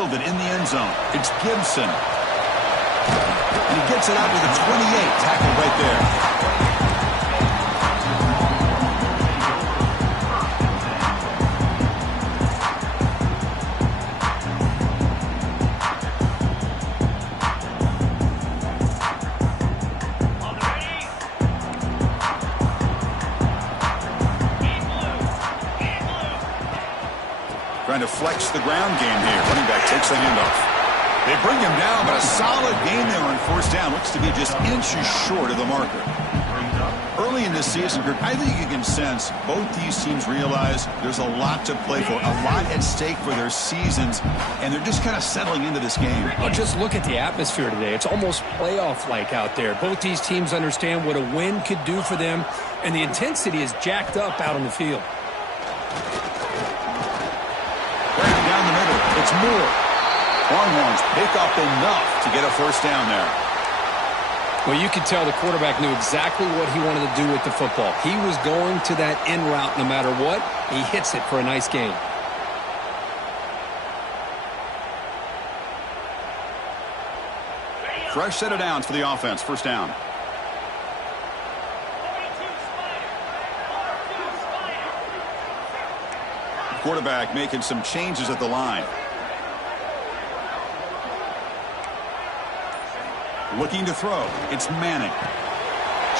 fielded in the end zone. It's Gibson. And he gets it out to the 28. Tackled right there. Trying to flex the ground game here. Running back takes the handoff. They bring him down, but a solid gain there on first down. Looks to be just inches short of the marker. Early in this season, Kurt, I think you can sense both these teams realize there's a lot to play for, a lot at stake for their seasons, and they're just kind of settling into this game. Well, just look at the atmosphere today. It's almost playoff-like out there. Both these teams understand what a win could do for them, and the intensity is jacked up out on the field. Down the middle, it's Moore. Longhorns pick up enough to get a first down there. Well, you could tell the quarterback knew exactly what he wanted to do with the football. He was going to that in route no matter what. He hits it for a nice gain. Fresh set of downs for the offense. First down. Quarterback making some changes at the line. Looking to throw. It's Manning.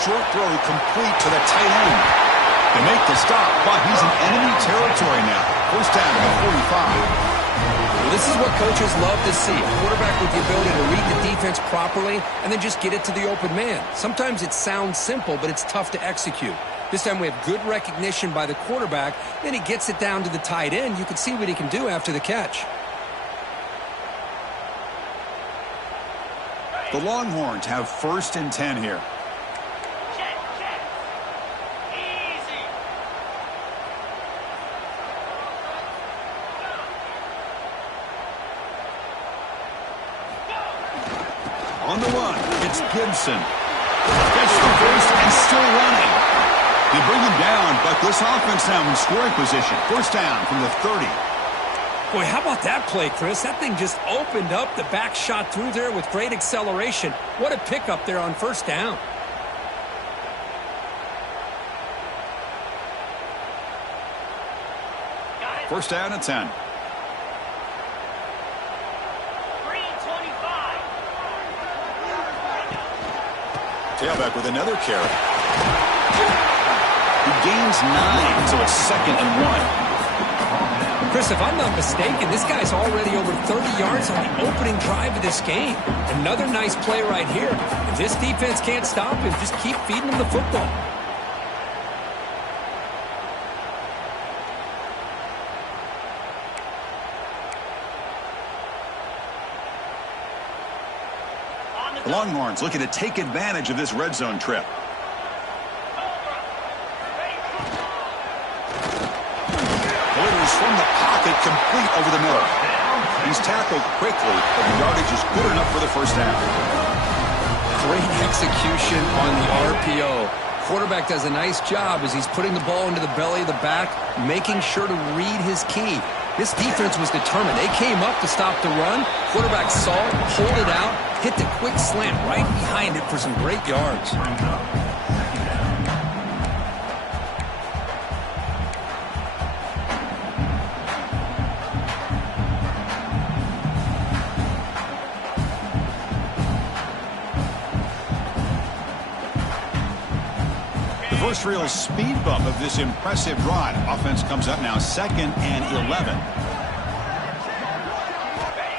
Short throw complete to the tight end. They make the stop, but he's in enemy territory now. First down at the 45. Well, this is what coaches love to see. A quarterback with the ability to read the defense properly and then just get it to the open man. Sometimes it sounds simple, but it's tough to execute. This time we have good recognition by the quarterback. Then he gets it down to the tight end. You can see what he can do after the catch. The Longhorns have first and 10 here. Easy. On the run, it's Gibson. Gets the first and still running. They bring him down, but this offense now in scoring position. First down from the 30. Boy, how about that play, Chris? That thing just opened up. The back shot through there with great acceleration. What a pickup there on first down. First down at 10. 325. Tailback with another carry. He gains 9, so it's second and 1. Chris, if I'm not mistaken, this guy's already over 30 yards on the opening drive of this game. Another nice play right here. If this defense can't stop him, just keep feeding him the football. The Longhorns looking to take advantage of this red zone trip. Delivers from the pocket, complete over the middle. He's tackled quickly, but the yardage is good enough for the first down. Great execution on the RPO. Quarterback does a nice job as he's putting the ball into the belly of the back, making sure to read his key. This defense was determined. They came up to stop the run. Quarterback saw it, pulled it out, hit the quick slant right behind it for some great yards. First real speed bump of this impressive drive. Offense comes up now second and 11.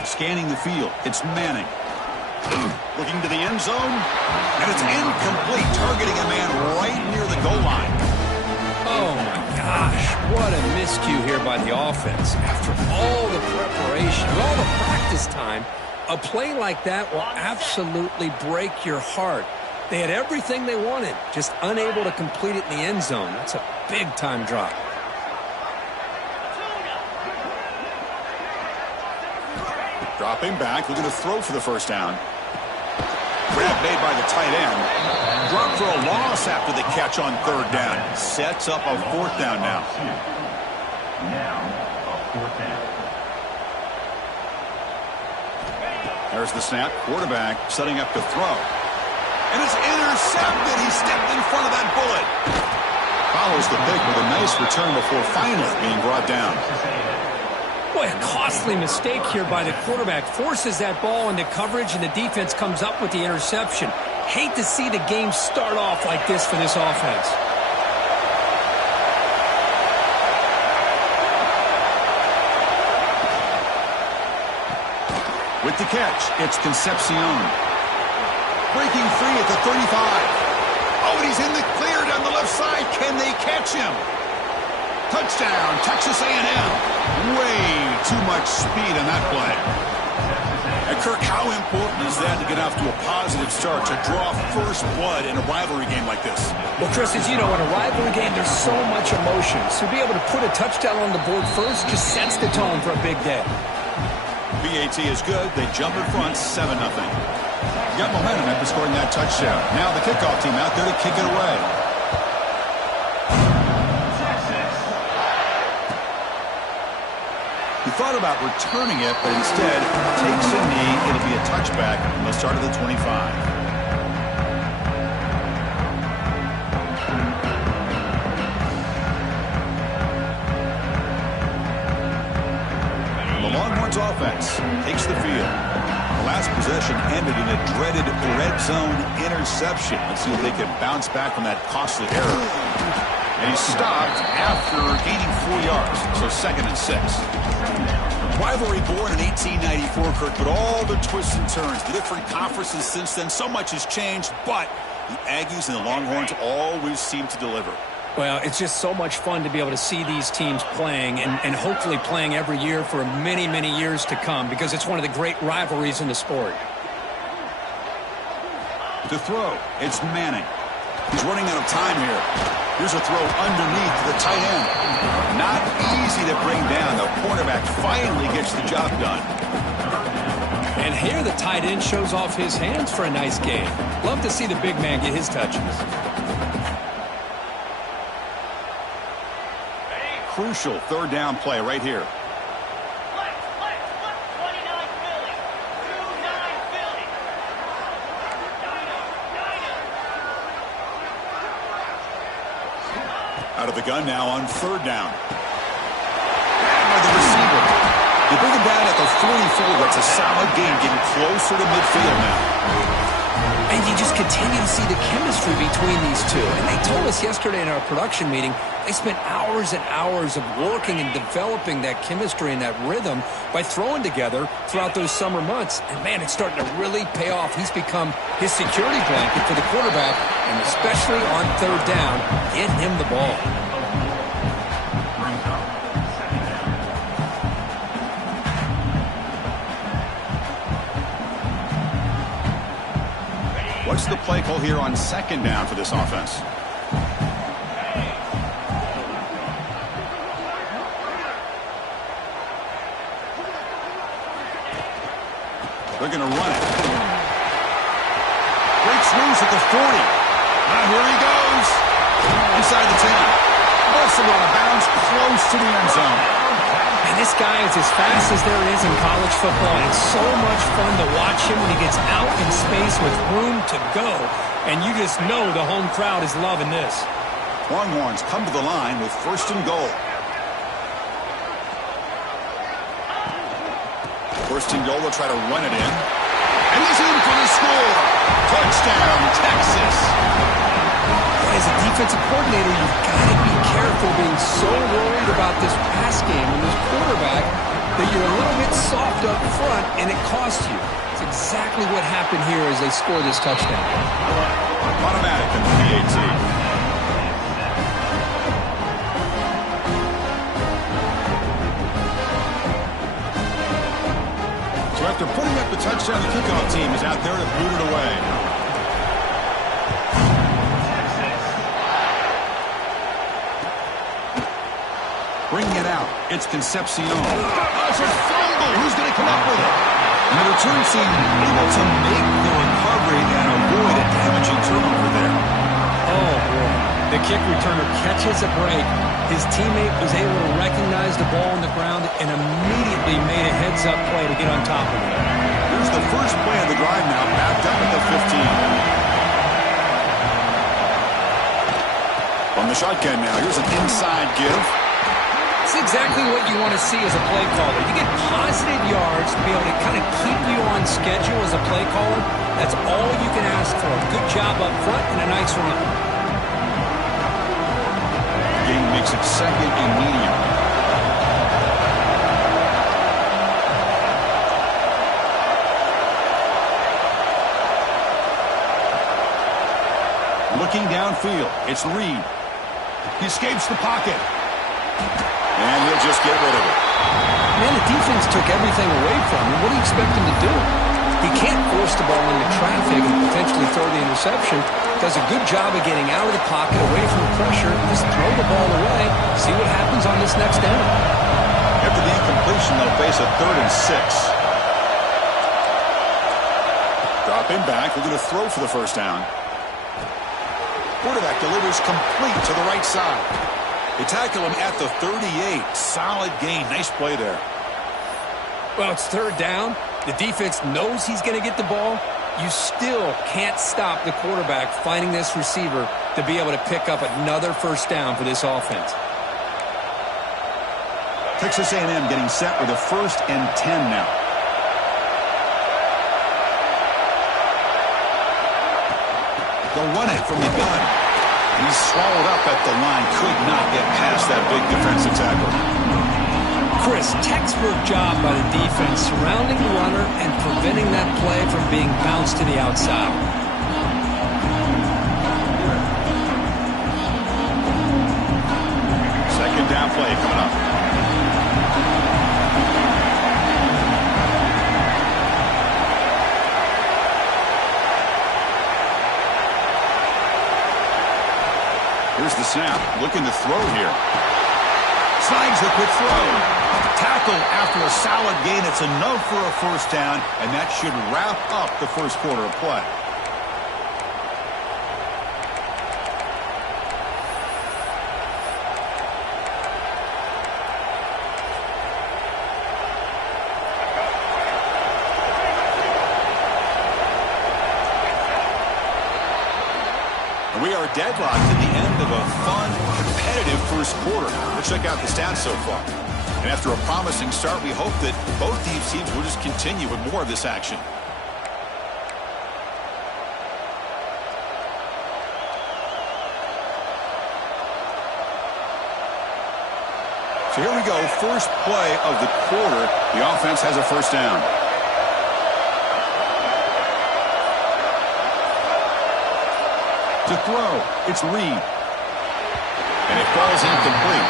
Scanning the field. It's Manning. Looking to the end zone. And it's incomplete. Targeting a man right near the goal line. Oh, my gosh. What a miscue here by the offense. After all the preparation, all the practice time, a play like that will absolutely break your heart. They had everything they wanted, just unable to complete it in the end zone. That's a big-time drop. Dropping back, looking to throw for the first down. Grab made by the tight end. Drop for a loss after the catch on third down. Sets up a fourth down now. There's the snap. Quarterback setting up to throw. And it's intercepted. He stepped in front of that bullet. Follows the pick with a nice return before finally being brought down. Boy, a costly mistake here by the quarterback. Forces that ball into coverage, and the defense comes up with the interception. Hate to see the game start off like this for this offense. With the catch, it's Concepcion. Breaking free at the 35. Oh, and he's in the clear down the left side. Can they catch him? Touchdown, Texas A&M. Way too much speed on that play. And Kirk, how important is that to get off to a positive start, to draw first blood in a rivalry game like this? Well, Chris, as you know, in a rivalry game, there's so much emotion. So to be able to put a touchdown on the board first just sets the tone for a big day. BAT is good. They jump in front 7-0. Got momentum after scoring that touchdown. Now the kickoff team out there to kick it away. He thought about returning it, but instead takes a knee. It'll be a touchback from the start of the 25. The Longhorns offense takes the field. The last possession ended in a dreaded red zone interception. Let's see if they can bounce back from that costly error. And he stopped after gaining 4 yards, so 2nd and 6. Rivalry born in 1894, Kirk, but all the twists and turns, the different conferences since then, so much has changed, but the Aggies and the Longhorns always seem to deliver. Well, it's just so much fun to be able to see these teams playing and hopefully playing every year for many, many years to come, because it's one of the great rivalries in the sport. To throw, it's Manning. He's running out of time here. Here's a throw underneath to the tight end. Not easy to bring down. The cornerback finally gets the job done. And here the tight end shows off his hands for a nice game. Love to see the big man get his touches. Crucial 3rd down play right here. Out of the gun now on 3rd down. And by the receiver. They bring him down at the 44. That's a solid game, getting closer to midfield now. And you just continue to see the chemistry between these two. And they told us yesterday in our production meeting, they spent hours and hours of working and developing that chemistry and that rhythm by throwing together throughout those summer months. And, man, it's starting to really pay off. He's become his security blanket for the quarterback, and especially on 3rd down, get him the ball. What's the play call here on 2nd down for this offense? They're going to run it. Breaks loose at the 40. Now here he goes. Inside the 10. Also out of bounds, close to the end zone. And this guy is as fast as there is in college football. And it's so much fun to watch him when he gets out in space with room to go. And you just know the home crowd is loving this. Longhorns come to the line with 1st and goal. 1st and goal, they'll try to run it in. And he's in for the score. Touchdown, Texas. As a defensive coordinator, you've got to be careful being so worried about this pass game and this quarterback that you're a little bit soft up front and it costs you. It's exactly what happened here as they score this touchdown. Automatic in the PAT. So after putting up the touchdown, the kickoff team is out there to boot it away. Bringing it out, it's Concepcion. It's a fumble. Who's going to come up with it? And the return team able to make the recovery and avoid a damaging turnover there. Oh, boy. The kick returner catches a break. His teammate was able to recognize the ball on the ground and immediately made a heads-up play to get on top of it. Here's the first play of the drive now, backed up at the 15. On the shotgun now, here's an inside give. It's exactly what you want to see as a play caller. You get positive yards to be able to kind of keep you on schedule as a play caller. That's all you can ask for. Good job up front and a nice run. Game makes it second and medium. Looking downfield, it's Reed. He escapes the pocket. And he'll just get rid of it. Man, the defense took everything away from him. What do you expect him to do? He can't force the ball into traffic and potentially throw the interception. Does a good job of getting out of the pocket, away from the pressure. Just throw the ball away. See what happens on this next down. After the incompletion, they'll face a 3rd and 6. Drop him back. They're going to throw for the first down. Quarterback delivers complete to the right side. They tackle him at the 38. Solid gain. Nice play there. Well, it's 3rd down. The defense knows he's going to get the ball. You still can't stop the quarterback finding this receiver to be able to pick up another first down for this offense. Texas A&M getting set with a 1st and 10 now. They'll run it from the gun. He's swallowed up at the line. Could not get past that big defensive tackle. Chris, textbook job by the defense surrounding the runner and preventing that play from being bounced to the outside. Second down play coming up. Here's the snap. Looking to throw here. Slides the quick throw. Tackle after a solid gain. It's enough for a first down, and that should wrap up the first quarter of play. We are deadlocked at the end of a fun, competitive first quarter. Let's check out the stats so far. And after a promising start, we hope that both these teams will just continue with more of this action. So here we go, first play of the quarter. The offense has a first down. To throw, it's Reed. And it falls incomplete.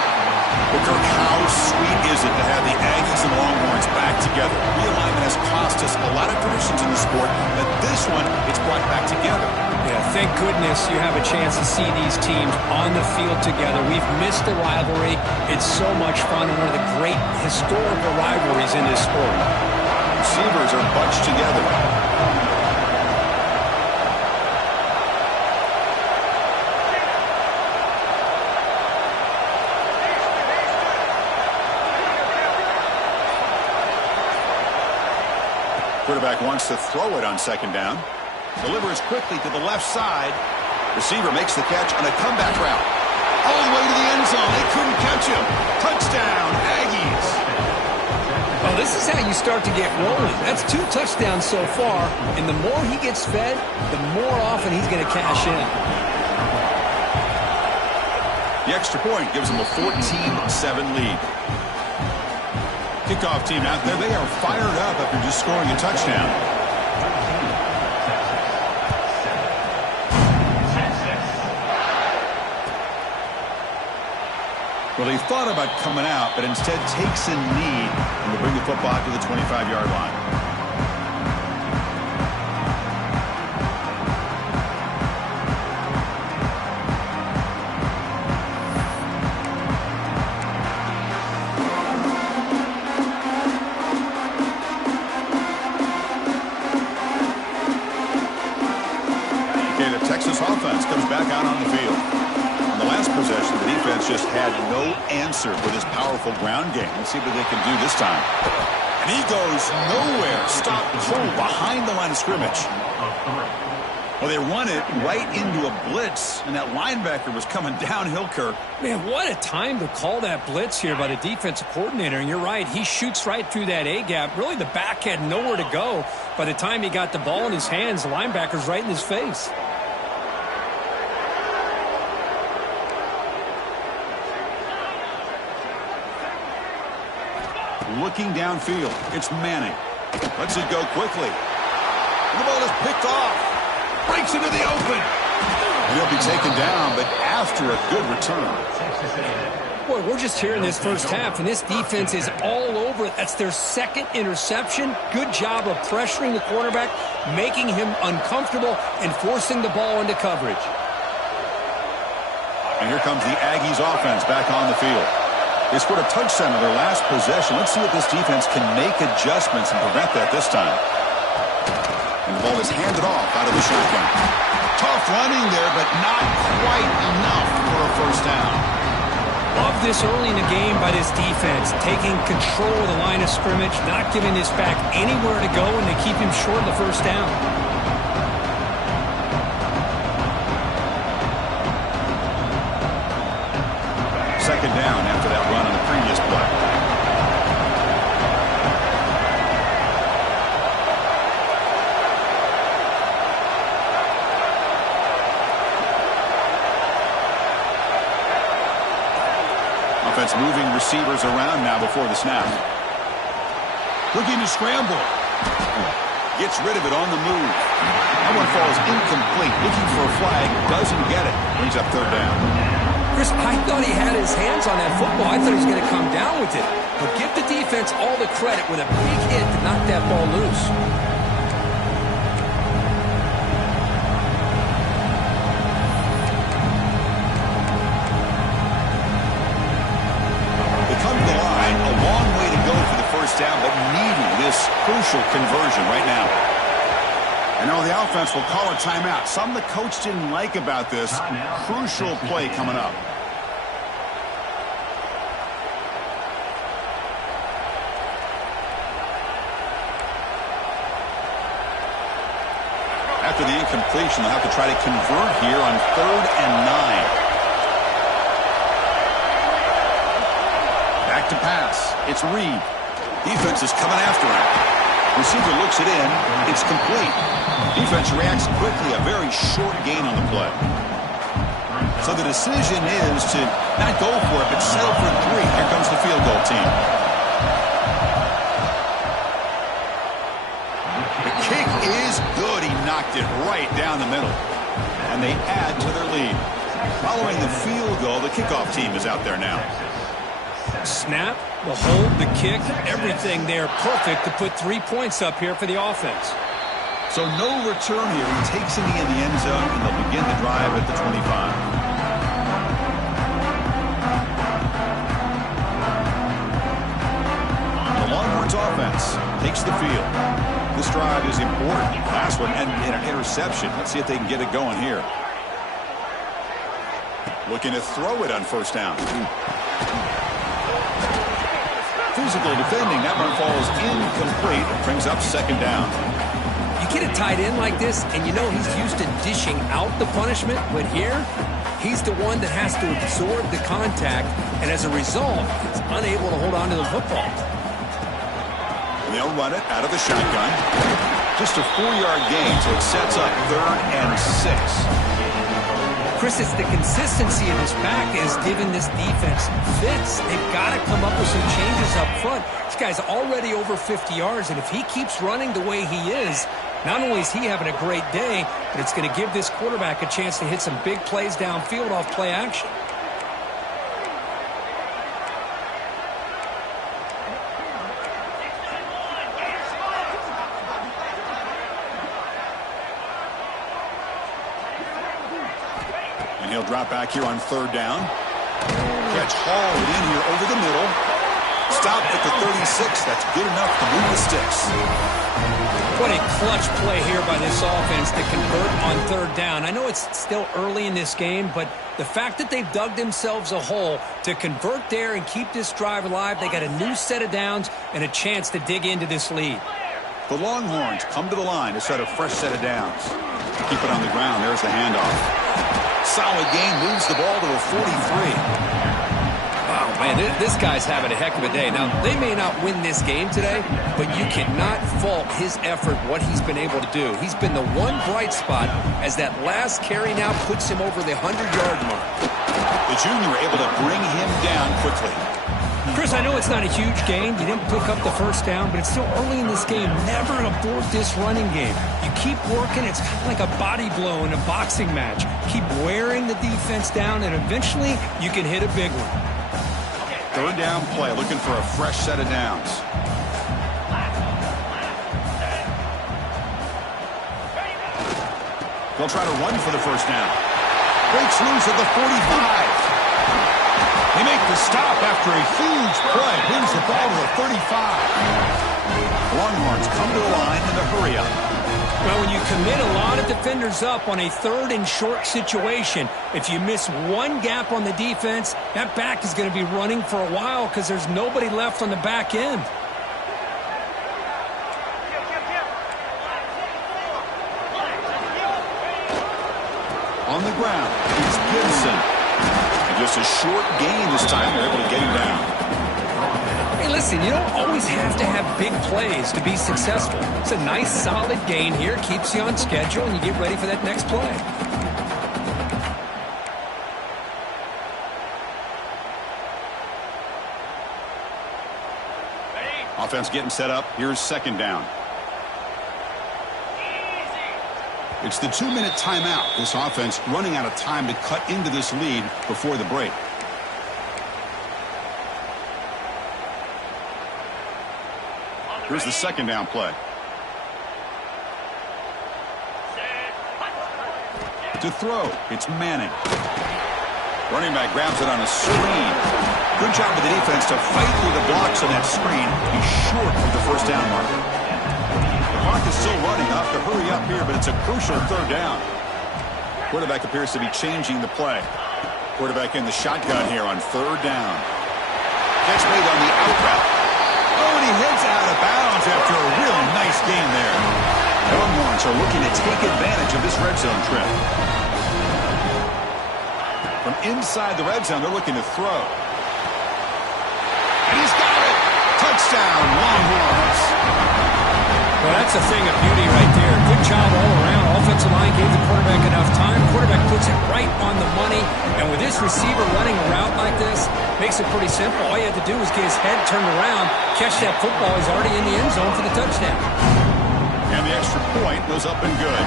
But Kirk, how sweet is it to have the Aggies and Longhorns back together? Realignment has cost us a lot of traditions in the sport, but this one, it's brought back together. Yeah, thank goodness you have a chance to see these teams on the field together. We've missed the rivalry. It's so much fun, and one of the great historical rivalries in this sport. Receivers are bunched together. Quarterback wants to throw it on second down. Delivers quickly to the left side. Receiver makes the catch on a comeback route. All the way to the end zone. They couldn't catch him. Touchdown, Aggies. Well, this is how you start to get rolling. That's 2 touchdowns so far, and the more he gets fed, the more often he's going to cash in. The extra point gives them a 14-7 lead. Kickoff team out there, they are fired up after just scoring a touchdown. Well, he thought about coming out, but instead takes a knee and will bring the football to the 25-yard line. Offense comes back out on the field. On the last possession, the defense just had no answer with his powerful ground game. Let's see what they can do this time. And he goes nowhere. Stop cold behind the line of scrimmage. Well, they run it right into a blitz, and that linebacker was coming downhill, Kirk. Man, what a time to call that blitz here by the defensive coordinator. And you're right, he shoots right through that A-gap. Really, the back had nowhere to go. By the time he got the ball in his hands, the linebacker's right in his face. Looking downfield, it's Manning. Lets it go quickly. The ball is picked off. Breaks into the open. And he'll be taken down, but after a good return. Boy, we're just here in this first half, and this defense is all over it. That's their second interception. Good job of pressuring the quarterback, making him uncomfortable, and forcing the ball into coverage. And here comes the Aggies offense back on the field. They scored a touchdown on their last possession. Let's see if this defense can make adjustments and prevent that this time. And the ball is handed off out of the shotgun. Tough running there, but not quite enough for a first down. Love this early in the game by this defense, taking control of the line of scrimmage, not giving this back anywhere to go, and they keep him short of the first down. Second down after that run on the previous play. Offense moving receivers around now before the snap. Looking to scramble. Gets rid of it on the move. That one falls incomplete. Looking for a flag. Doesn't get it. Brings up third down. Chris, I thought he had his hands on that football. I thought he was going to come down with it. But give the defense all the credit with a big hit to knock that ball loose. They come to the line. A long way to go for the first down, but needing this crucial conversion right now. I know the offense will call a timeout. Something the coach didn't like about this. Crucial play coming up. After the incompletion, they'll have to try to convert here on 3rd and 9. Back to pass. It's Reed. Defense is coming after him. Receiver looks it in. It's complete. Defense reacts quickly. A very short gain on the play. So the decision is to not go for it, but settle for 3. Here comes the field goal team. The kick is good. He knocked it right down the middle. And they add to their lead. Following the field goal, the kickoff team is out there now. Snap, the hold, the kick, everything there perfect to put 3 points up here for the offense. So no return here. He takes it in the end zone, and they'll begin the drive at the 25. The Longhorns offense takes the field. This drive is important. Last one and an interception. Let's see if they can get it going here. Looking to throw it on first down. Physical defending. That one falls incomplete. It brings up second down. You get a tight end like this, and you know he's used to dishing out the punishment, but here, he's the one that has to absorb the contact, and as a result, he's unable to hold on to the football. They'll run it out of the shotgun. Just a 4-yard gain, so it sets up 3rd and 6. Chris, it's the consistency of his back that has given this defense fits. They've got to come up with some changes up front. This guy's already over 50 yards, and if he keeps running the way he is, not only is he having a great day, but it's going to give this quarterback a chance to hit some big plays downfield off play action. He'll drop back here on 3rd down. Catch hauled in here over the middle. Stopped at the 36. That's good enough to move the sticks. What a clutch play here by this offense to convert on third down. I know it's still early in this game, but the fact that they've dug themselves a hole to convert there and keep this drive alive, they got a new set of downs and a chance to dig into this lead. The Longhorns come to the line to set a fresh set of downs. Keep it on the ground. There's the handoff. Solid gain, moves the ball to the 43. Wow, man, this guy's having a heck of a day. Now, they may not win this game today, but you cannot fault his effort, what he's been able to do. He's been the one bright spot as that last carry now puts him over the 100-yard mark. The junior able to bring him down quickly. Chris, I know it's not a huge gain. You didn't pick up the first down, but it's still early in this game. Never abort this running game. You keep working. It's kind of like a body blow in a boxing match. Keep wearing the defense down, and eventually you can hit a big one. Third down play, looking for a fresh set of downs. They'll try to run for the first down. Breaks loose at the 45. They make the stop after a huge play. Brings the ball to the 35. Longhorns come to the line in a hurry up. Well, when you commit a lot of defenders up on a third and short situation, if you miss one gap on the defense, that back is going to be running for a while because there's nobody left on the back end. On the ground, it's Gibson. And just a short gain this time. They're able to get him down. Hey, listen, you don't always have to have big plays to be successful. It's a nice, solid gain here. Keeps you on schedule, and you get ready for that next play. Offense getting set up. Here's second down. It's the 2-minute timeout. This offense running out of time to cut into this lead before the break. Here's the second down play. To throw, it's Manning. Running back grabs it on a screen. Good job of the defense to fight through the blocks on that screen. He's short of the first down marker. The clock is still running. I'll have to hurry up here, but it's a crucial third down. Quarterback appears to be changing the play. Quarterback in the shotgun here on third down. Catch made on the out route. Oh, and he heads out of bounds after a really nice game there. Longhorns are looking to take advantage of this red zone trip. From inside the red zone, they're looking to throw. And he's got it. Touchdown, Longhorns. Well, that's a thing of beauty right there. Good job all around. Offensive line gave the quarterback enough time. Quarterback puts it right on the money. And with this receiver running a route like this, makes it pretty simple. All you have to do is get his head turned around, catch that football. He's already in the end zone for the touchdown. And the extra point goes up and good.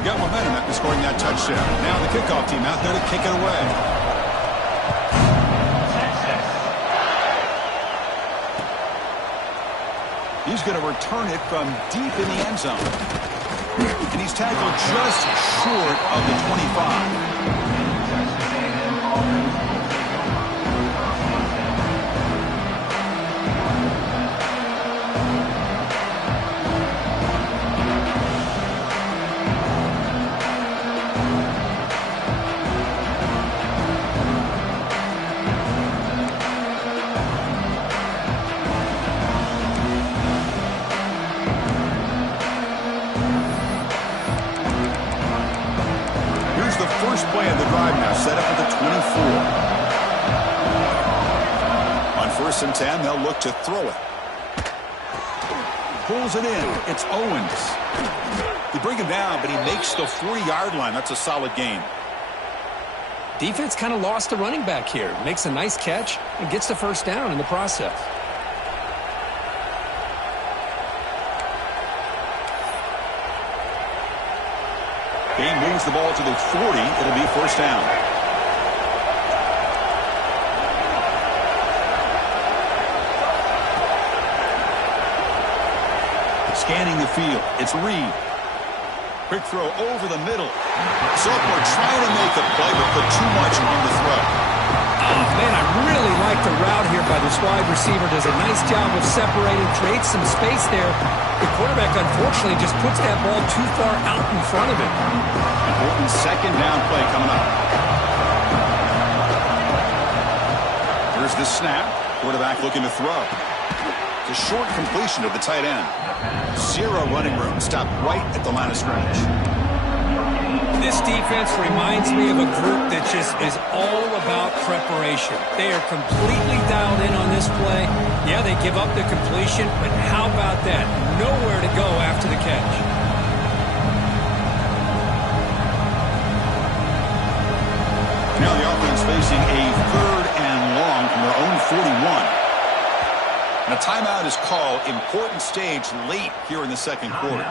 Got momentum after scoring that touchdown. Now the kickoff team out there to kick it away. He's going to return it from deep in the end zone. And he's tackled just short of the 25. First play of the drive now, set up at the 24. On 1st and 10, they'll look to throw it. Pulls it in. It's Owens. They bring him down, but he makes the 40-yard line. That's a solid gain. Defense kind of lost the running back here. Makes a nice catch and gets the first down in the process. He moves the ball to the 40. It'll be first down. Scanning the field. It's Reed. Quick throw over the middle. Sophomore trying to make a play, but put too much on the throw. Man, I really like the route here by this wide receiver. Does a nice job of separating, creates some space there. The quarterback, unfortunately, just puts that ball too far out in front of him. Important second down play coming up. Here's the snap. Quarterback looking to throw. It's a short completion to the tight end. Zero running room. Stopped right at the line of scrimmage. This defense reminds me of a group that just is all about preparation. They are completely dialed in on this play. Yeah, they give up the completion, but how about that? Nowhere to go after the catch. Now the offense facing a third and long from their own 41. And a timeout is called. Important stage late here in the second quarter.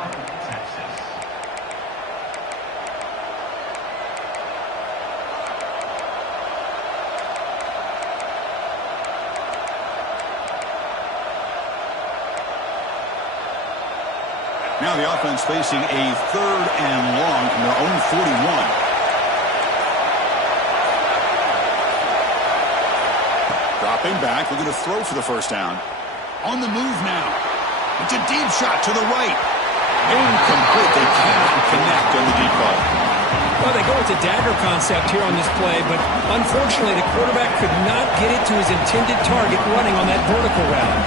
Now the offense facing a third and long from their own 41. Dropping back, looking to throw for the first down. On the move now. It's a deep shot to the right. Incomplete. They cannot connect on the deep ball. Well, they go with the dagger concept here on this play, but unfortunately the quarterback could not get it to his intended target running on that vertical route.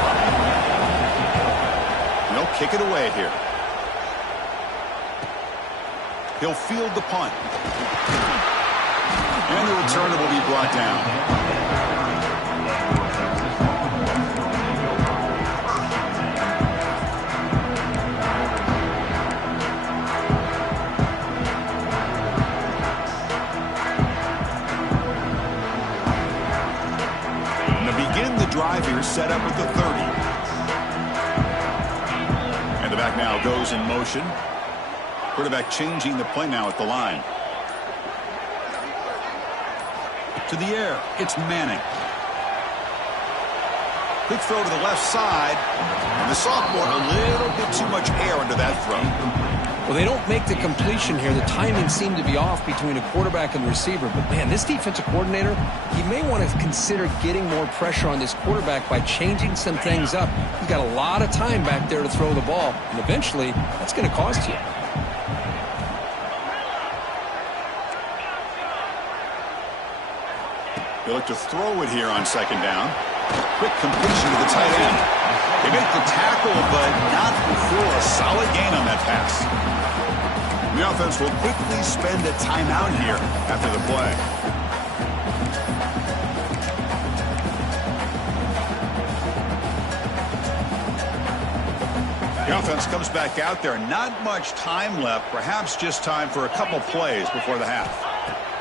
They'll kick it away here. He'll field the punt. And the returner will be brought down. And to begin the drive here, set up at the 30. And the back now goes in motion. Quarterback changing the play now at the line. To the air, it's Manning. Quick throw to the left side. And the sophomore, a little bit too much air under that throw. Well, they don't make the completion here. The timing seemed to be off between a quarterback and the receiver. But, man, this defensive coordinator, he may want to consider getting more pressure on this quarterback by changing some things up. He's got a lot of time back there to throw the ball. And eventually, that's going to cost you. They look to throw it here on second down. Quick completion to the tight end. They make the tackle, but not before a solid gain on that pass. The offense will quickly spend a timeout here after the play. The offense comes back out there. Not much time left. Perhaps just time for a couple plays before the half.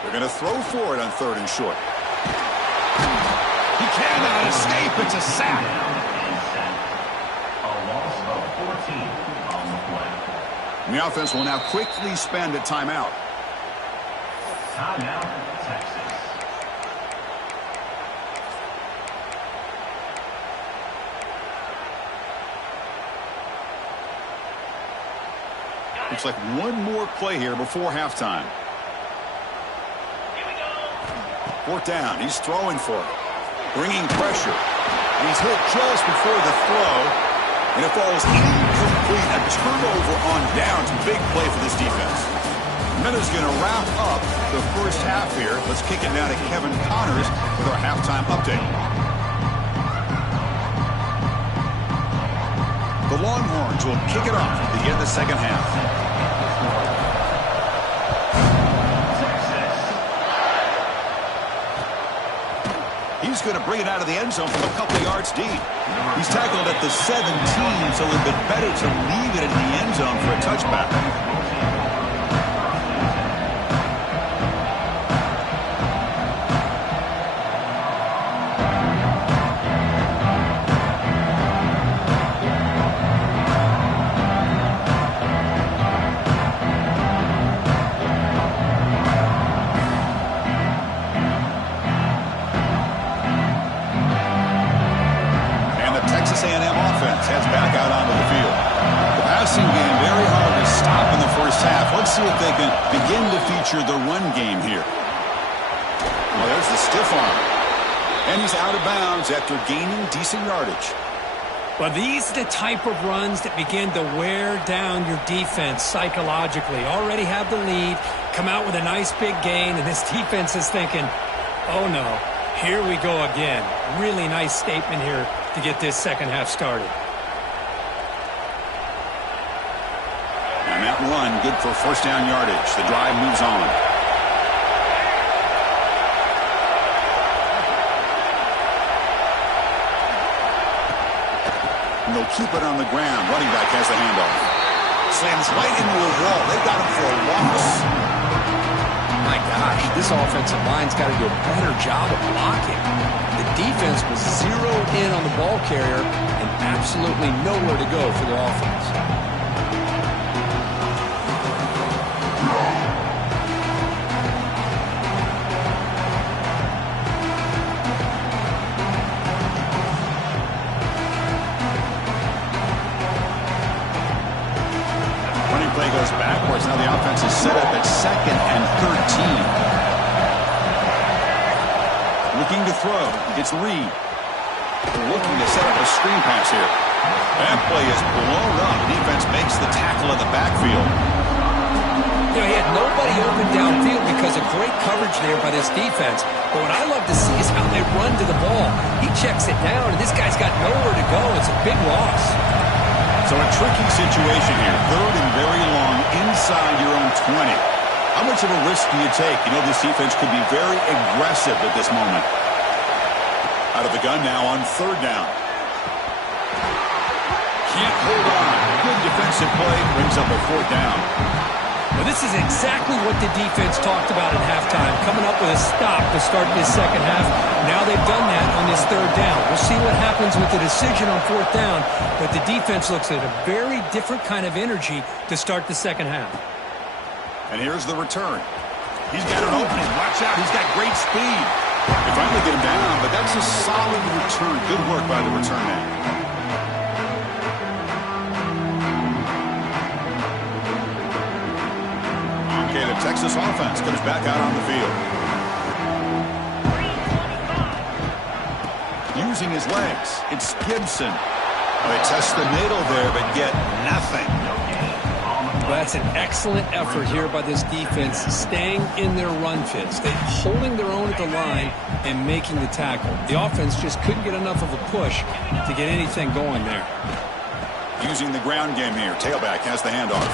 They're going to throw for it on third and short. He cannot escape. It's a sack. A loss of 14 on the play. And the offense will now quickly spend a timeout. Timeout, Texas. Looks like one more play here before halftime. Fourth down. He's throwing for it. Bringing pressure. And he's hit just before the throw. And it falls incomplete. A turnover on downs. Big play for this defense. Minuta's going to wrap up the first half here. Let's kick it now to Kevin Connors with our halftime update. The Longhorns will kick it off to begin the second half. He's going to bring it out of the end zone from a couple of yards deep. He's tackled at the 17, so it would have been better to leave it in the end zone for a touchback. See if they can begin to feature the run game here. Well, there's the stiff arm. And he's out of bounds after gaining decent yardage. Well, these are the type of runs that begin to wear down your defense psychologically. Already have the lead, come out with a nice big gain, and this defense is thinking, oh no, here we go again. Really nice statement here to get this second half started. And that run, good for first down yardage. The drive moves on. And they'll keep it on the ground. Running back has the handoff. Slams right into a wall. They got him for a loss. My gosh, this offensive line's got to do a better job of blocking. The defense was zeroed in on the ball carrier and absolutely nowhere to go for the offense. Play goes backwards. Now the offense is set up at 2nd and 13. Looking to throw. It's Reed. Looking to set up a screen pass here. That play is blown up. Defense makes the tackle in the backfield. You know, he had nobody open downfield because of great coverage there by this defense. But what I love to see is how they run to the ball. He checks it down, and this guy's got nowhere to go. It's a big loss. So a tricky situation here. 3rd and very long inside your own 20. How much of a risk do you take? You know this defense could be very aggressive at this moment. Out of the gun now on 3rd down. Can't hold on. Good defensive play. Brings up a 4th down. Well, this is exactly what the defense talked about at halftime, coming up with a stop to start this second half. Now they've done that on this 3rd down. We'll see what happens with the decision on 4th down, but the defense looks at a very different kind of energy to start the second half. And here's the return. He's got an opening. Watch out. He's got great speed. They finally get him down, but that's a solid return. Good work by the return man. Okay, the Texas offense comes back out on the field. Using his legs, it's Gibson. They test the middle there, but get nothing. Well, that's an excellent effort here by this defense, staying in their run fits. They're holding their own at the line and making the tackle. The offense just couldn't get enough of a push to get anything going there. Using the ground game here. Tailback has the handoff.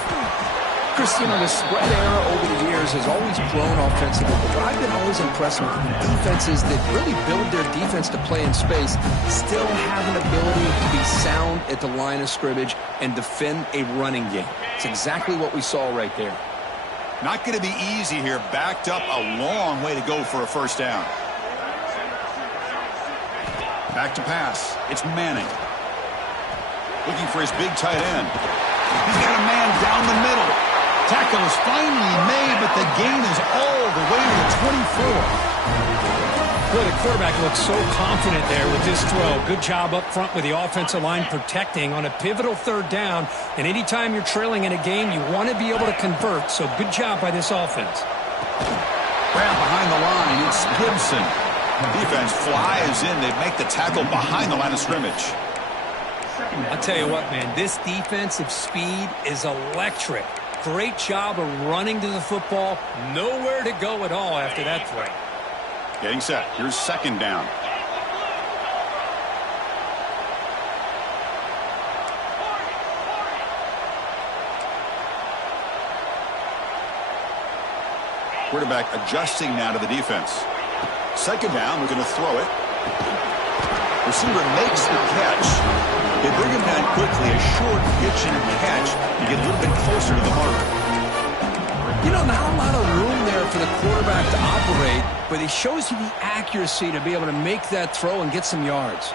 Chris, you know, the spread era over the years has always grown offensively, but I've been always impressed with defenses that really build their defense to play in space, still have an ability to be sound at the line of scrimmage and defend a running game. It's exactly what we saw right there. Not going to be easy here. Backed up a long way to go for a first down. Back to pass. It's Manning. Looking for his big tight end. He's got a man down the middle. Tackle is finally made, but the gain is all the way to the 24. Boy, the quarterback looks so confident there with this throw. Good job up front with the offensive line protecting on a pivotal 3rd down. And anytime you're trailing in a game, you want to be able to convert. So good job by this offense. Grab behind the line. It's Gibson. Defense flies in. They make the tackle behind the line of scrimmage. I'll tell you what, man, this defensive speed is electric. Great job of running to the football. Nowhere to go at all after that play. Getting set. Here's 2nd down. Quarterback adjusting now to the defense. 2nd down. We're going to throw it. Receiver makes the catch. They bring him down quickly. A short pitch and catch to get a little bit closer to the marker. You know, not a lot of room there for the quarterback to operate, but he shows you the accuracy to be able to make that throw and get some yards.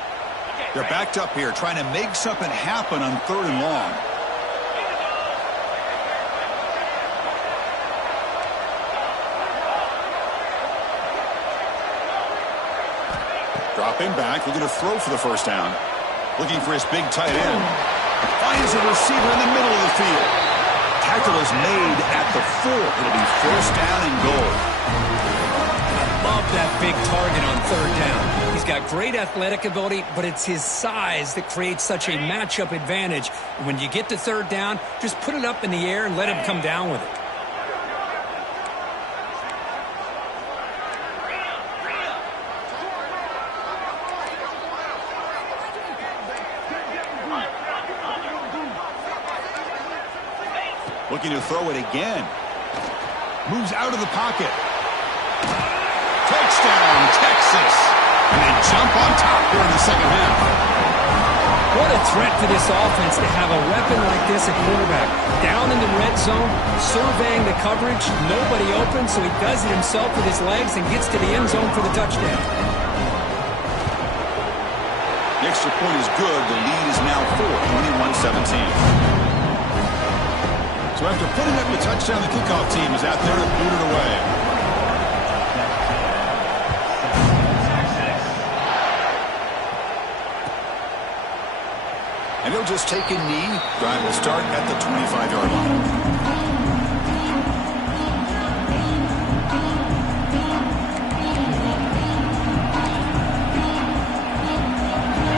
They're backed up here, trying to make something happen on 3rd and long. Dropping back, looking to throw for the first down. Looking for his big tight end. Finds a receiver in the middle of the field. Tackle is made at the 4. It'll be first down and goal. I love that big target on third down. He's got great athletic ability, but it's his size that creates such a matchup advantage. And when you get to third down, just put it up in the air and let him come down with it. Looking to throw it again. Moves out of the pocket. Touchdown, Texas. And they jump on top here in the second half. What a threat for this offense to have a weapon like this at quarterback. Down in the red zone, surveying the coverage, nobody open, so he does it himself with his legs and gets to the end zone for the touchdown. The extra point is good. The lead is now 4, 21-17. So after putting up the touchdown, the kickoff team is out there to boot it away. And he'll just take a knee. Drive will start at the 25-yard line.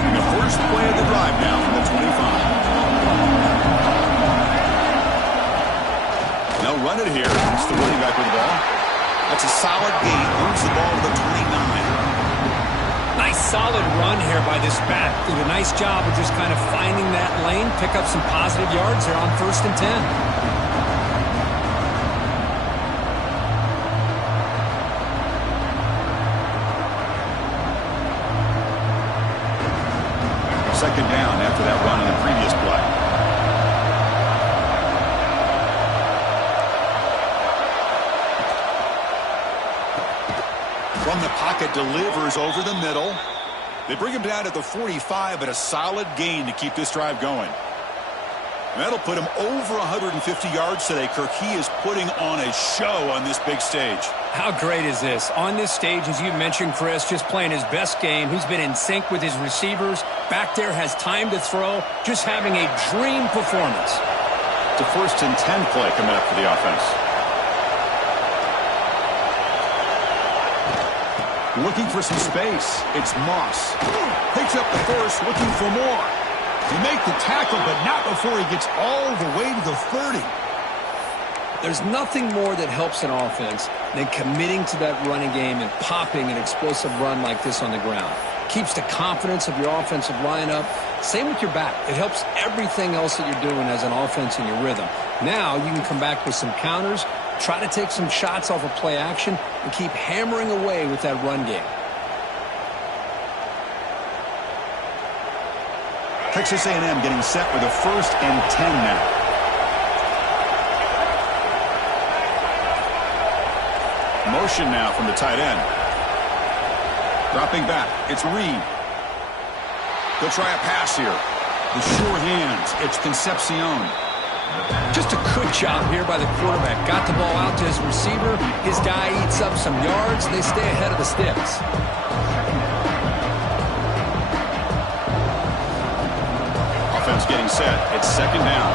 And the first play of the drive now from the 25. They'll run it here. It's the running back with the ball. That's a solid gain. Moves the ball to the 29. Nice solid run here by this back. Did a nice job of just kind of finding that lane, pick up some positive yards here on 1st and 10. Second down after that run in the previous play. From the pocket, delivers over the middle. They bring him down at the 45, but a solid gain to keep this drive going. And that'll put him over 150 yards today, Kirk. He is putting on a show on this big stage. How great is this? On this stage, as you mentioned, Chris, just playing his best game. He's been in sync with his receivers. Back there, has time to throw. Just having a dream performance. It's a 1st and 10 play coming up for the offense. Looking for some space. It's Moss. Picks up the first, looking for more. He make the tackle, but not before he gets all the way to the 30. There's nothing more that helps an offense than committing to that running game and popping an explosive run like this on the ground. Keeps the confidence of your offensive lineup. Same with your back. It helps everything else that you're doing as an offense in your rhythm. Now you can come back with some counters, try to take some shots off of play action, and keep hammering away with that run game. Texas A&M getting set with a 1st and 10 now. Motion now from the tight end. Dropping back. It's Reed. They'll try a pass here. The sure hands. It's Concepcion. Just a good job here by the quarterback. Got the ball out to his receiver. His guy eats up some yards. They stay ahead of the sticks. Offense getting set. It's 2nd down.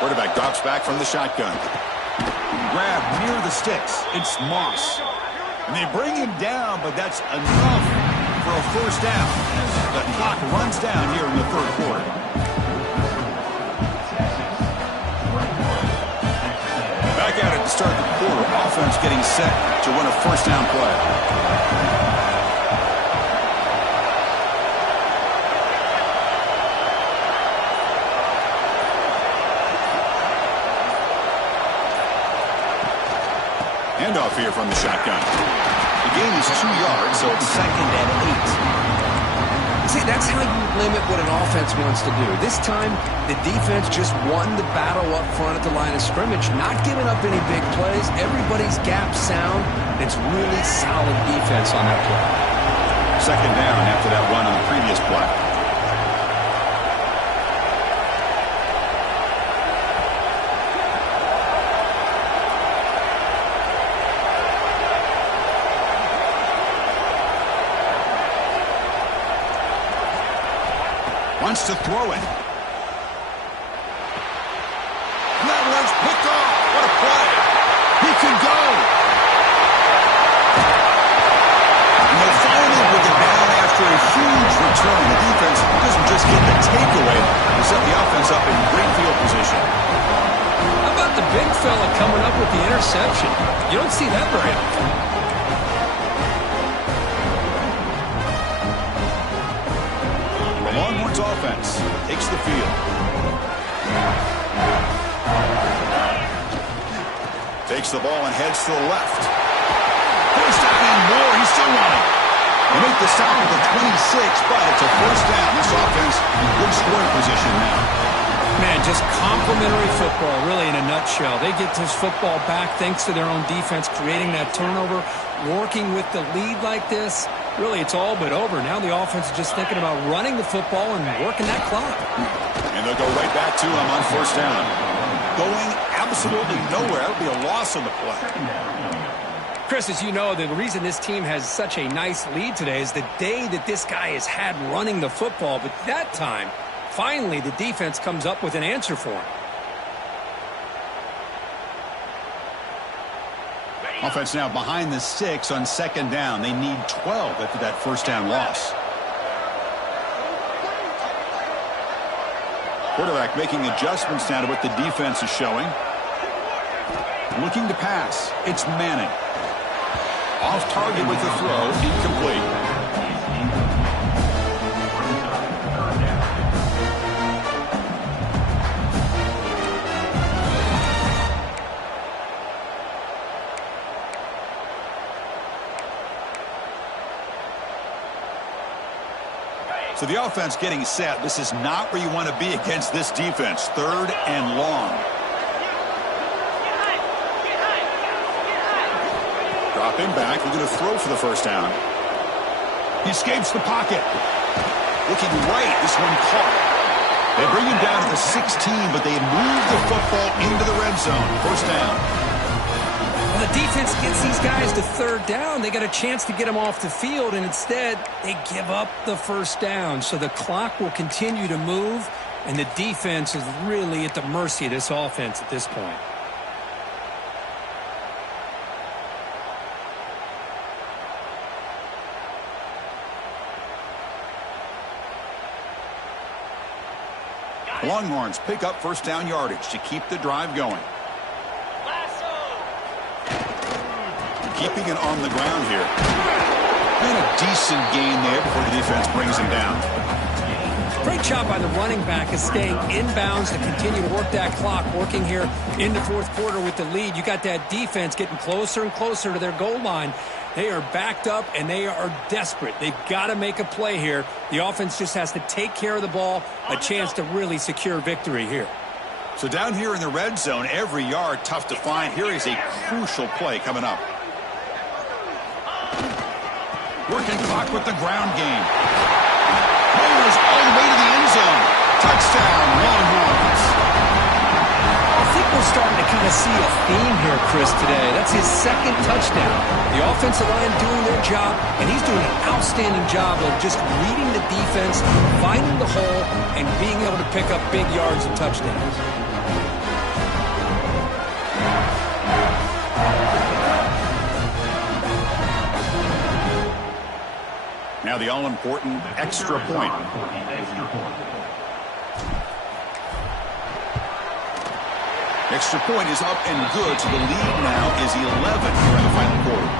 Quarterback drops back from the shotgun. Grab near the sticks. It's Moss. And they bring him down, but that's enough for a 1st down. The clock runs down here in the 3rd quarter. Back at it to start the quarter. Offense getting set to run a 1st down play. Handoff here from the shotgun. The gain is 2 yards, so it's 2nd and 8. See, that's how you limit what an offense wants to do. This time, the defense just won the battle up front at the line of scrimmage, not giving up any big plays. Everybody's gap sound. It's really solid defense on that play. 2nd down after that run on the previous play. wants to throw it. That one's picked off. What a play. He can go. And they'll follow up with it down after a huge return. The defense doesn't just get the takeaway. They set the offense up in great field position. How about the big fella coming up with the interception? You don't see that very often. The Longhorns offense takes the field. Takes the ball and heads to the left. First down and more. He's still running. They make the stop at the 26, but it's a first down. This offense in good scoring position now. Man, just complimentary football, really, in a nutshell. They get this football back thanks to their own defense, creating that turnover, working with the lead like this. Really, it's all but over. Now the offense is just thinking about running the football and working that clock. And they'll go right back to him on first down. Going absolutely nowhere. That'll be a loss on the play. Chris, as you know, the reason this team has such a nice lead today is the day that this guy has had running the football. But that time, finally, the defense comes up with an answer for him. Offense now behind the 6 on second down. They need 12 after that first down loss. Quarterback making adjustments now to what the defense is showing. Looking to pass. It's Manning. Off target with the throw. Incomplete. So the offense getting set. This is not where you want to be against this defense. Third and long. Dropping back. They're going to throw for the first down. He escapes the pocket. Looking right. This one caught. They bring him down to the 16, but they move the football into the red zone. First down. Well, the defense gets these guys to third down. They got a chance to get them off the field, and instead they give up the first down. So the clock will continue to move, and the defense is really at the mercy of this offense at this point. Longhorns pick up first down yardage to keep the drive going. Keeping it on the ground here. And a decent gain there before the defense brings him down. Great job by the running back is staying inbounds to continue to work that clock, working here in the fourth quarter with the lead. You got that defense getting closer and closer to their goal line. They are backed up, and they are desperate. They've got to make a play here. The offense just has to take care of the ball, a chance to really secure victory here. So down here in the red zone, every yard tough to find. Here is a crucial play coming up. Working clock with the ground game. Rovers all the way to the end zone. Touchdown, Longhorns. I think we're starting to kind of see a theme here, Chris, today. That's his second touchdown. The offensive line doing their job, and he's doing an outstanding job of just reading the defense, finding the hole, and being able to pick up big yards and touchdowns. Now the all-important extra point. Extra point is up and good, so the lead now is 11 here in the final quarter.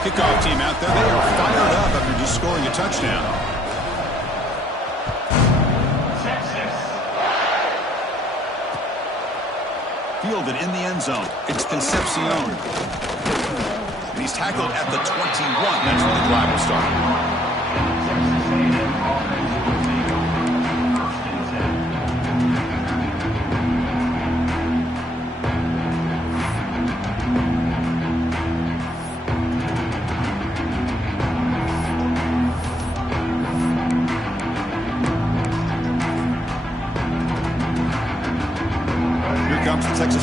Kickoff team out there. They are fired up after just scoring a touchdown. Fielded in the end zone. It's Concepcion. And he's tackled at the 21. That's where the drive will start.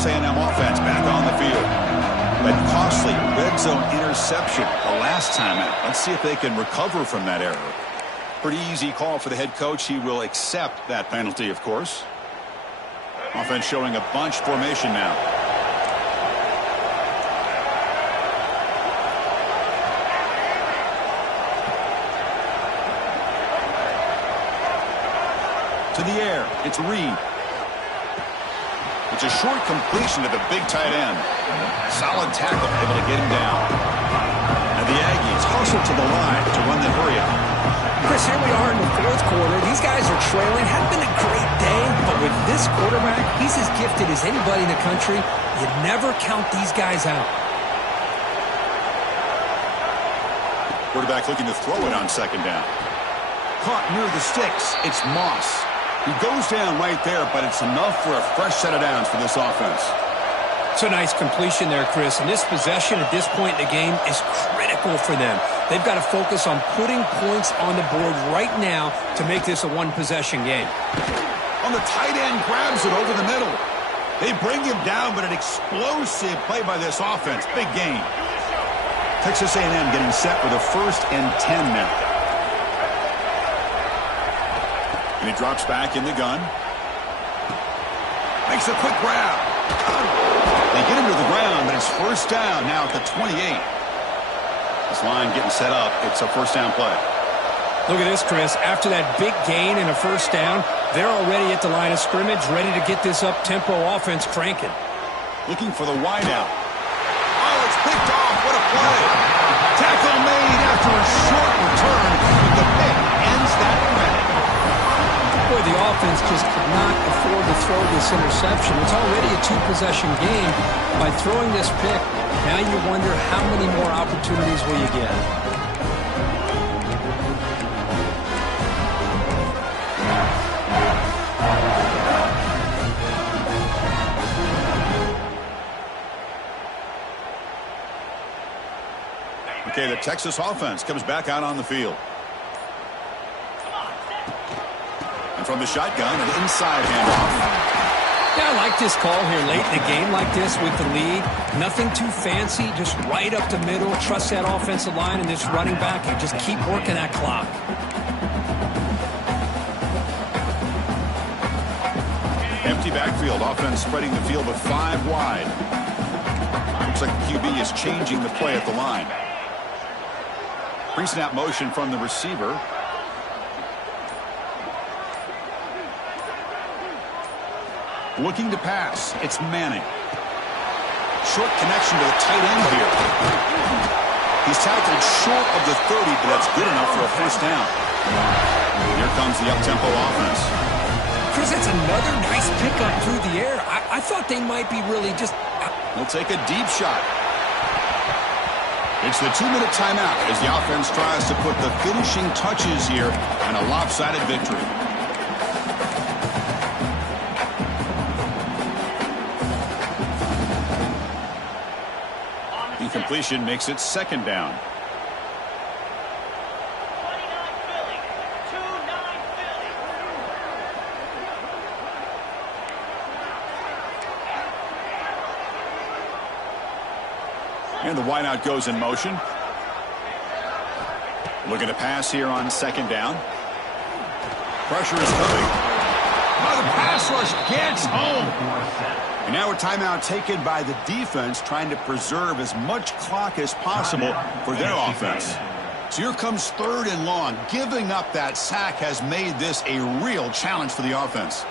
A&M offense back on the field. That costly red zone interception the last time out. Let's see if they can recover from that error. Pretty easy call for the head coach. He will accept that penalty, of course. Offense showing a bunch formation now. To the air, it's Reed. It's a short completion to the big tight end. Solid tackle, able to get him down. And the Aggies hustle to the line to run the hurry up. Chris, here we are in the fourth quarter. These guys are trailing. Hadn't been a great day, but with this quarterback, he's as gifted as anybody in the country. You never count these guys out. Quarterback looking to throw it on second down. Caught near the sticks. It's Moss. He goes down right there, but it's enough for a fresh set of downs for this offense. It's a nice completion there, Chris. And this possession at this point in the game is critical for them. They've got to focus on putting points on the board right now to make this a one-possession game. On the tight end, grabs it over the middle. They bring him down, but an explosive play by this offense. Big gain. Texas A&M getting set for the 1st and 10 now. And he drops back in the gun. Makes a quick grab. They get him to the ground, but it's first down now at the 28. This line getting set up. It's a first down play. Look at this, Chris. After that big gain and a first down, they're already at the line of scrimmage, ready to get this up-tempo offense cranking. Looking for the wideout. Oh, it's picked off. What a play. Tackle made after a short return. The pick ends that play. Boy, the offense just could not afford to throw this interception. It's already a two-possession game. By throwing this pick, now you wonder how many more opportunities will you get. Okay, the Texas offense comes back out on the field. And from the shotgun, an inside handoff. Yeah, I like this call here late in the game like this with the lead. Nothing too fancy, just right up the middle. Trust that offensive line and this running back and just keep working that clock. Empty backfield, offense spreading the field with 5 wide. Looks like the QB is changing the play at the line. Pre-snap motion from the receiver. Looking to pass. It's Manning. Short connection to the tight end here. He's tackled short of the 30, but that's good enough for a first down. Here comes the up-tempo offense. Chris, that's another nice pickup through the air. I thought they might be really just... He'll take a deep shot. It's the 2-minute timeout as the offense tries to put the finishing touches here on a lopsided victory. Incompletion makes it second down. And the wideout goes in motion. Looking to pass here on second down. Pressure is coming. Oh, the pass rush gets home. And now a timeout taken by the defense, trying to preserve as much clock as possible for their offense. So here comes 3rd and long. Giving up that sack has made this a real challenge for the offense.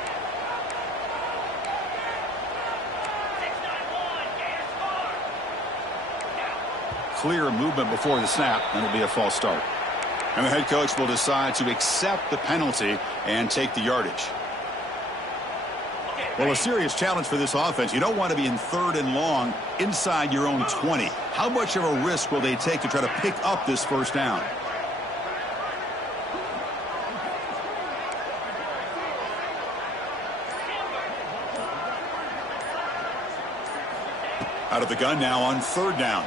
Clear movement before the snap, and it'll be a false start. And the head coach will decide to accept the penalty and take the yardage. Well, a serious challenge for this offense. You don't want to be in 3rd and long inside your own 20. How much of a risk will they take to try to pick up this first down? Out of the gun now on 3rd down.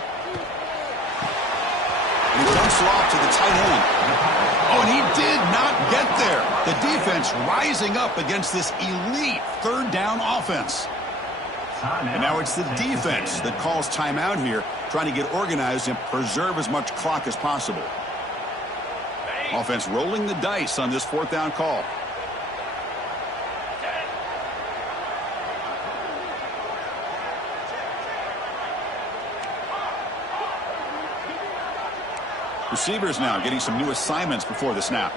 And he dumps it off to the tight end. Oh, and he did not get there. The defense rising up against this elite 3rd down offense. And now it's the defense that calls timeout here, trying to get organized and preserve as much clock as possible. Offense rolling the dice on this fourth down call. Receivers now getting some new assignments before the snap.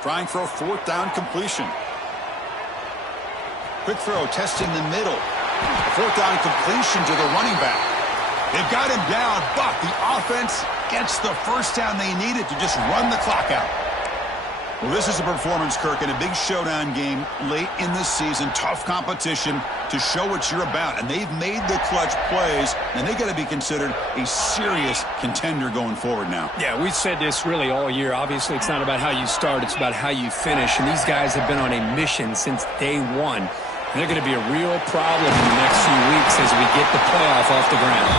Trying for a fourth down completion. Quick throw, testing the middle. A fourth down completion to the running back. They've got him down, but the offense gets the first down they needed to just run the clock out. Well, this is a performance, Kirk, in a big showdown game late in the season. Tough competition to show what you're about. And they've made the clutch plays, and they've got to be considered a serious contender going forward now. Yeah, we've said this really all year. Obviously, it's not about how you start. It's about how you finish. And these guys have been on a mission since day one. And they're going to be a real problem in the next few weeks as we get the playoff off the ground.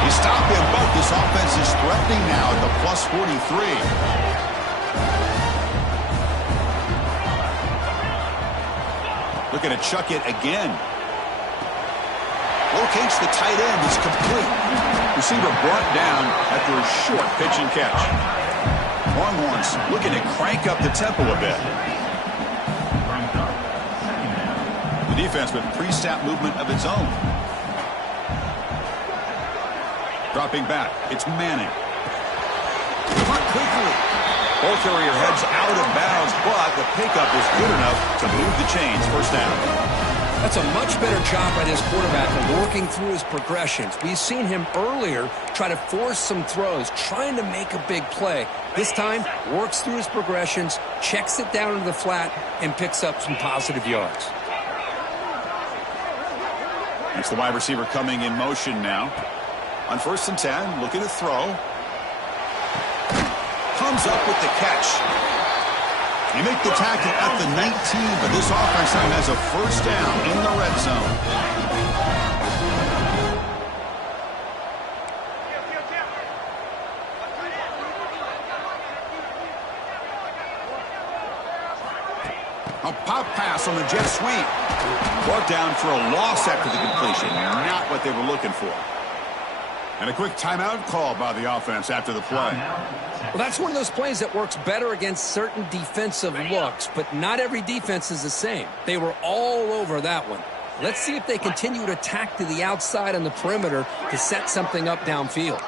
He stopped him, but this offense is threatening now at the plus 43. Looking to chuck it again. Locates the tight end. It's complete. Receiver brought down after a short pitch and catch. Longhorns looking to crank up the tempo a bit. The defense with pre-snap movement of its own. Dropping back. It's Manning. Caught quickly. Ball carrier heads out of bounds, but the pickup is good enough to move the chains. First down. That's a much better job by this quarterback of working through his progressions. We've seen him earlier try to force some throws, trying to make a big play. This time, works through his progressions, checks it down into the flat, and picks up some positive yards. That's the wide receiver coming in motion now. On 1st and 10, looking to throw. Comes up with the catch. You make the tackle at the 19, but this offense now has a first down in the red zone. A pop pass on the jet sweep. Brought down for a loss after the completion. Not what they were looking for. And a quick timeout call by the offense after the play. Well, that's one of those plays that works better against certain defensive looks, but not every defense is the same. They were all over that one. Let's see if they continue to attack to the outside on the perimeter to set something up downfield.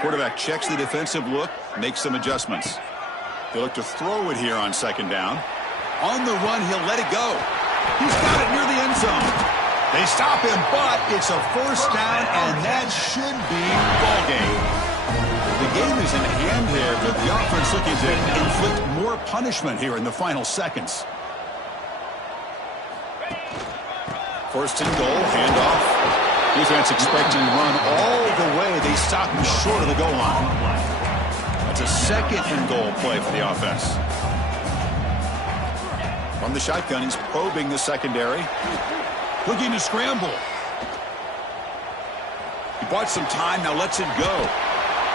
Quarterback checks the defensive look, makes some adjustments. They look to throw it here on 2nd down. On the run, he'll let it go. He's got it near the end zone. They stop him, but it's a first down, and that should be ball game. The game is in hand here, but the offense looking to inflict more punishment here in the final seconds. 1st and goal, handoff. Defense expecting to run all the way. They stop him short of the goal line. That's a 2nd and goal play for the offense. From the shotgun, he's probing the secondary. Looking to scramble. He bought some time, now lets it go.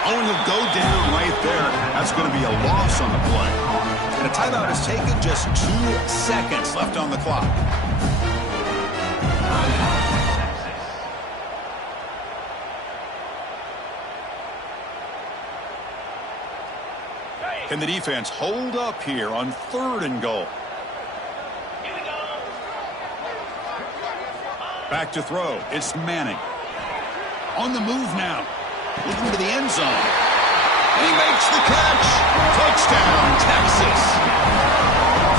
Oh, and he'll go down right there. That's going to be a loss on the play. And a timeout is taken, just 2 seconds left on the clock. Can the defense hold up here on 3rd and goal? Back to throw. It's Manning. On the move now. Looking to the end zone. And he makes the catch. Touchdown, Texas.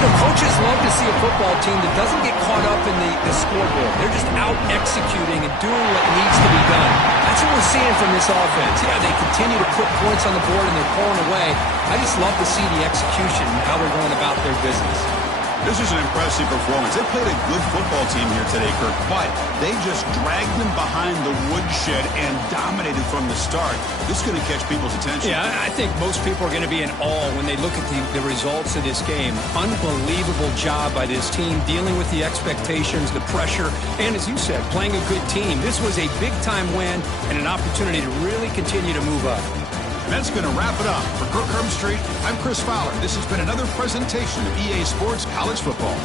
The coaches love to see a football team that doesn't get caught up in the scoreboard. They're just out executing and doing what needs to be done. That's what we're seeing from this offense. Yeah, they continue to put points on the board and they're pulling away. I just love to see the execution and how they're going about their business. This is an impressive performance. They played a good football team here today, Kirk, but they just dragged them behind the woodshed and dominated from the start. This is going to catch people's attention. Yeah, I think most people are going to be in awe when they look at the results of this game. Unbelievable job by this team, dealing with the expectations, the pressure, and as you said, playing a good team. This was a big-time win and an opportunity to really continue to move up. And that's going to wrap it up. For Kirk Herbstreit, I'm Chris Fowler. This has been another presentation of EA Sports College Football.